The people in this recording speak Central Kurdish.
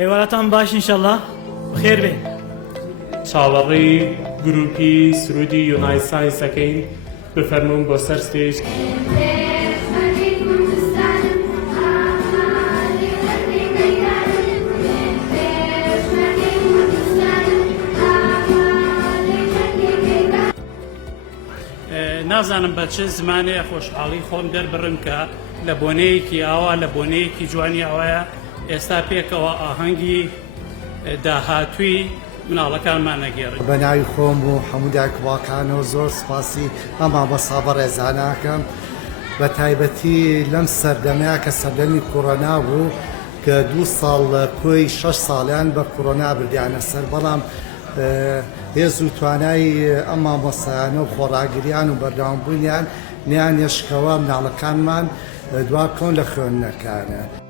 ئێوارەتان باش ئینشەڵڵا بخێر بێ. چاوەڕێی گروپی سرودی یونای ساینسەکەین بفەرمون بۆ سەر ستێج. نازانم بە چ زمانەیە خۆشحاڵی خۆم دەربڕم کە لە بۆنەیەکی ئاوا لە بۆنەیەکی جوانی ئەوەیە ئێستا پێکەوە ئاهەنگی داهاتووی مناڵەکانمان نەگێڕێت. بە ناوی خۆم و هەموو دایکباکانەوە زۆر سپاسی ئەما بەسا بە ڕێزاناکەم بە تایبەتی لەم سەردەمەیە کە سەردەمی کۆڕۆنا بوو کە 2 ساڵ کۆی 6 ساڵیان بە کۆڕۆنا بردیانە سەر، بەڵام هێز و توانای ئەم مامۆستایانە و خۆڕاگریان و بەردەوامبوونیان نیان یشکەوە مناڵەکانمان دوا بکەون لە خوێندنەکانە.